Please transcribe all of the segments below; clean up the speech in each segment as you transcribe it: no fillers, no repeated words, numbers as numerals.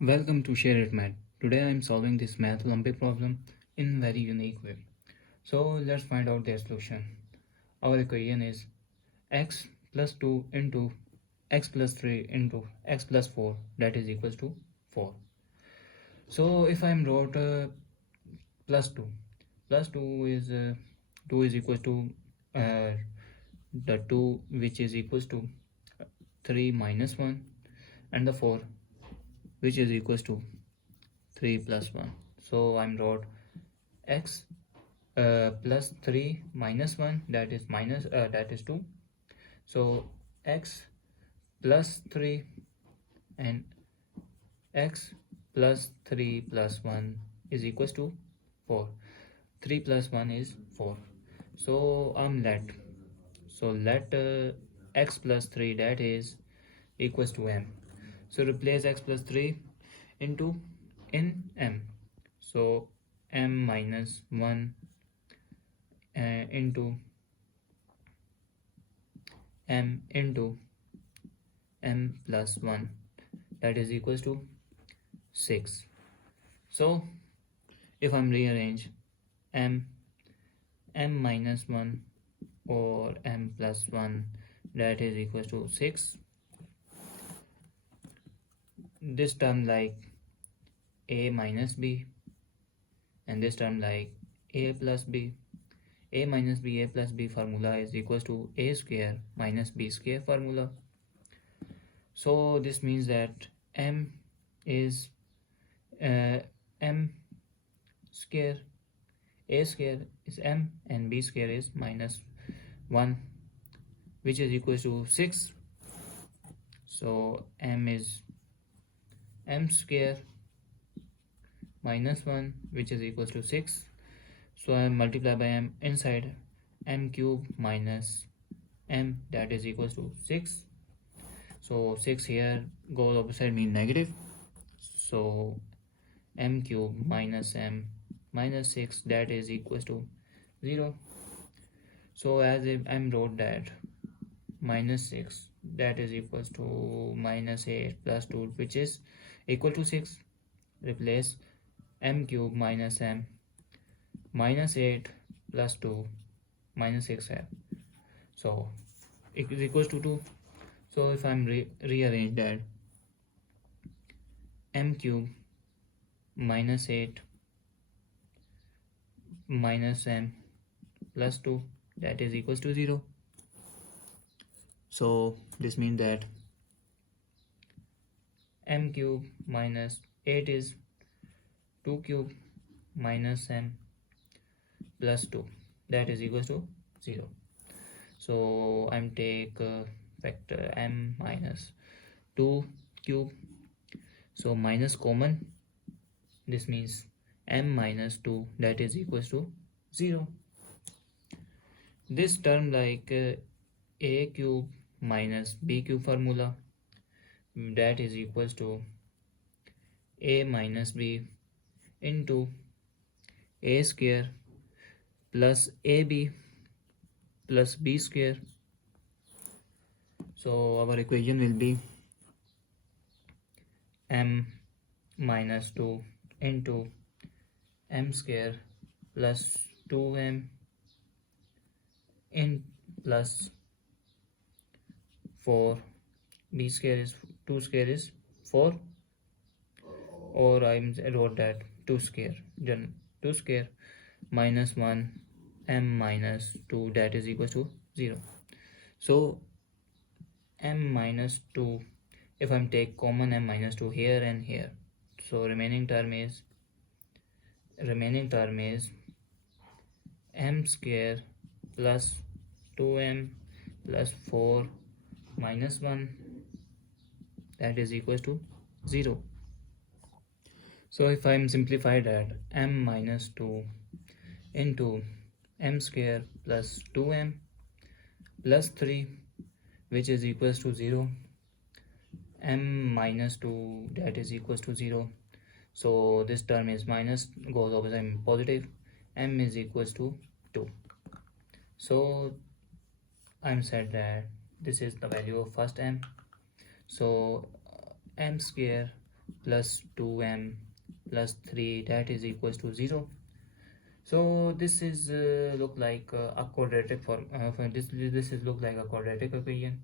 Welcome to Share It Math. Today I am solving this Math Olympiad problem in very unique way. So let's find out their solution. Our equation is x plus 2 into x plus 3 into x plus 4 that is equals to 4. So if I am wrote plus 2 is 2 is equals to the 2 which is equals to 3 minus 1 and the 4 which is equals to 3 plus 1. So I'm wrote x plus 3 minus 1 that is 2. So x plus 3 and x plus 3 plus 1 is equals to 4. 3 plus 1 is 4. So let x plus 3 that is equals to m. So replace x plus 3 in m. So m minus 1 into m plus 1 that is equals to 6. So if I'm rearrange m minus 1 or m plus 1 that is equals to 6, this term like a minus b and this term like a plus b. A minus b, a plus b formula is equals to a square minus b square formula. So this means that m is m square, a square is m and b square is minus 1 which is equals to 6. So m is m square minus 1 which is equals to 6. So I multiply by m inside, m cube minus m that is equals to 6. So 6 here goes opposite mean negative. So m cube minus m minus 6 that is equals to 0. So as if I'm wrote that minus 6 that is equals to minus 8 plus 2 which is equal to 6. Replace m cube minus m minus 8 plus 2 minus 6m. So it is equals to 2. So if I'm rearrange that, m cube minus 8 minus m plus 2 that is equals to 0. So this means that m cube minus 8 is 2 cube minus m plus 2 that is equals to 0. So I'm take factor m minus 2 cube. So minus common, this means m minus 2 that is equals to 0. This term like a cube minus b cube formula that is equals to a minus b into a square plus ab plus b square. So our equation will be m minus 2 into m square plus 2m in plus 4 b square is 2 square is 4, or I wrote that 2 square, then 2 square minus 1 m minus 2 that is equals to 0. So m minus 2, if I'm take common m minus 2 here and here, so remaining term is m square plus 2m plus 4 minus 1 that is equals to 0. So if I'm simplify that, m minus 2 into m square plus 2m plus 3 which is equals to 0, m minus 2 that is equals to 0. So this term is minus goes opposite positive, m is equals to 2. So I'm said that this is the value of first m. So m square plus 2m plus 3 that is equals to 0. So this is look like a quadratic form. This is look like a quadratic equation.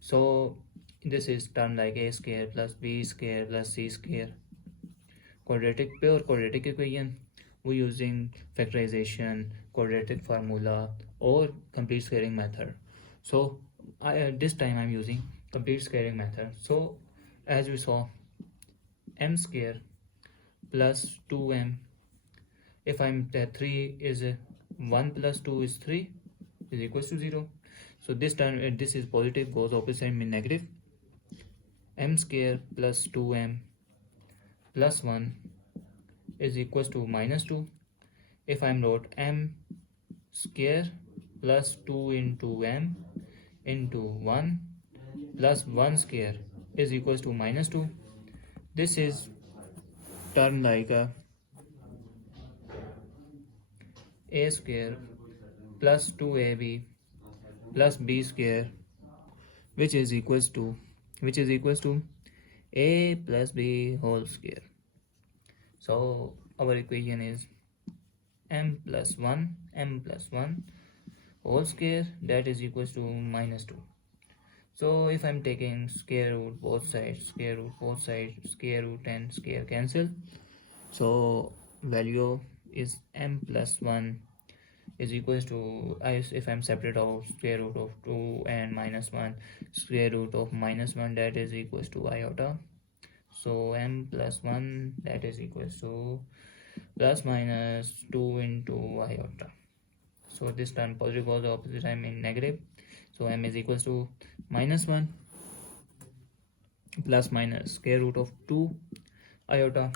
So this is term like a square plus b square plus c square. Pure quadratic equation. We're using factorization, quadratic formula, or complete squaring method. So this time I'm using complete squaring method. So as we saw, m square plus 2m. If I'm 3 is 1 plus 2 is 3 is equals to 0. So this time this is positive, goes opposite side mean negative. M square plus 2m plus 1 is equals to minus 2. If I'm wrote m square plus 2 into m into 1 plus 1 square is equals to minus 2. This is term like a square plus 2ab plus b square which is equals to a plus b whole square. So our equation is m plus 1 whole square that is equals to minus 2. So if I'm taking square root both sides, square root and square cancel. So value is m plus 1 is equals to, if I'm separate out square root of 2 and minus 1, square root of minus 1 that is equals to iota. So m plus 1 that is equals to plus minus 2 into iota. So this term positive goes the opposite time in negative. So m is equals to minus 1 plus minus square root of 2 iota.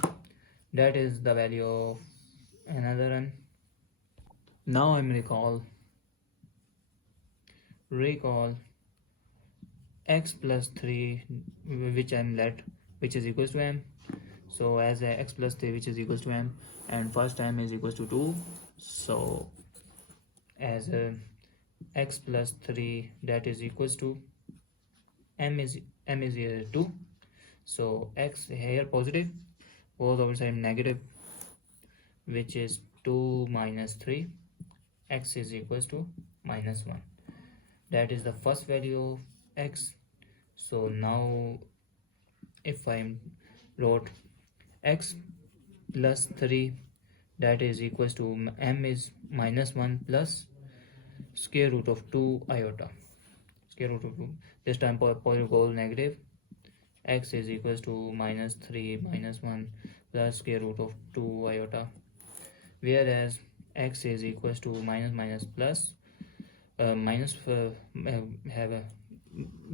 That is the value of another one. Now I'm recall x plus 3 which is equals to m. So as x plus 3 which is equals to m, and first time is equals to 2. So as x plus 3 that is equals to m is 2. So x here positive goes over side negative, which is 2 minus 3. X is equals to minus 1. That is the first value of x. So now if I wrote x plus 3 that is equals to m is minus 1 plus square root of 2 iota. Square root of 2. This time positive goes negative. X is equals to minus 3 minus 1 plus square root of 2 iota. Whereas x is equals to minus plus minus have a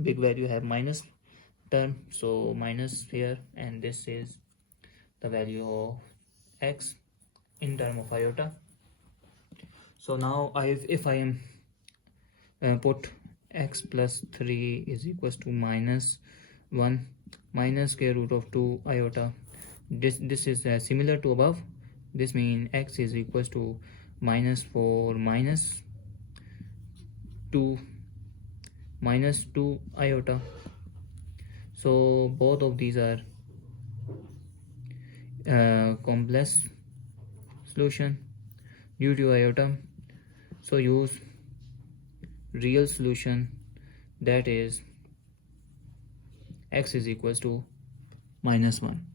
big value, have minus term, so minus here, and this is the value of x in term of iota. So now if I am put x plus 3 is equals to minus 1 minus square root of 2 iota. This is similar to above. This means x is equals to minus 4 minus 2 iota. So both of these are complex solution due to iota. So use real solution, that is x is equals to minus 1.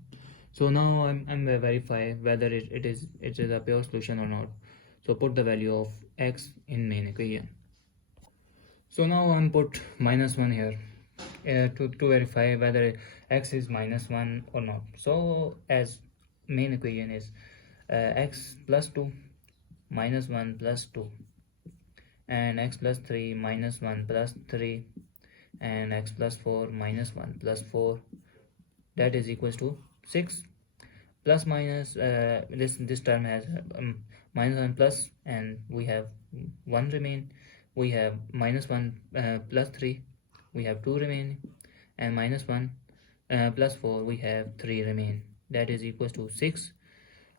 So now I'm verify whether it is a pure solution or not. So put the value of x in main equation. So now I'm put minus 1 here to verify whether x is minus 1 or not. So as main equation is x plus 2 minus 1 plus 2 and x plus 3 minus 1 plus 3 and x plus 4 minus 1 plus 4 that is equals to 6. Plus minus this term has minus 1 plus, and we have 1 remain. We have minus 1 plus 3, we have 2 remain, and minus 1 plus 4 we have 3 remain. That is equals to 6.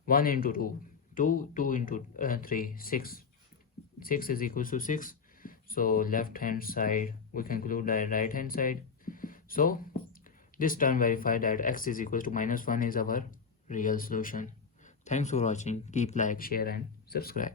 1 into 2 into 3, 6 is equals to 6. So left hand side we conclude the right hand side. So This term verifies that x is equal to minus 1 is our real solution. Thanks for watching. Keep like, share and subscribe.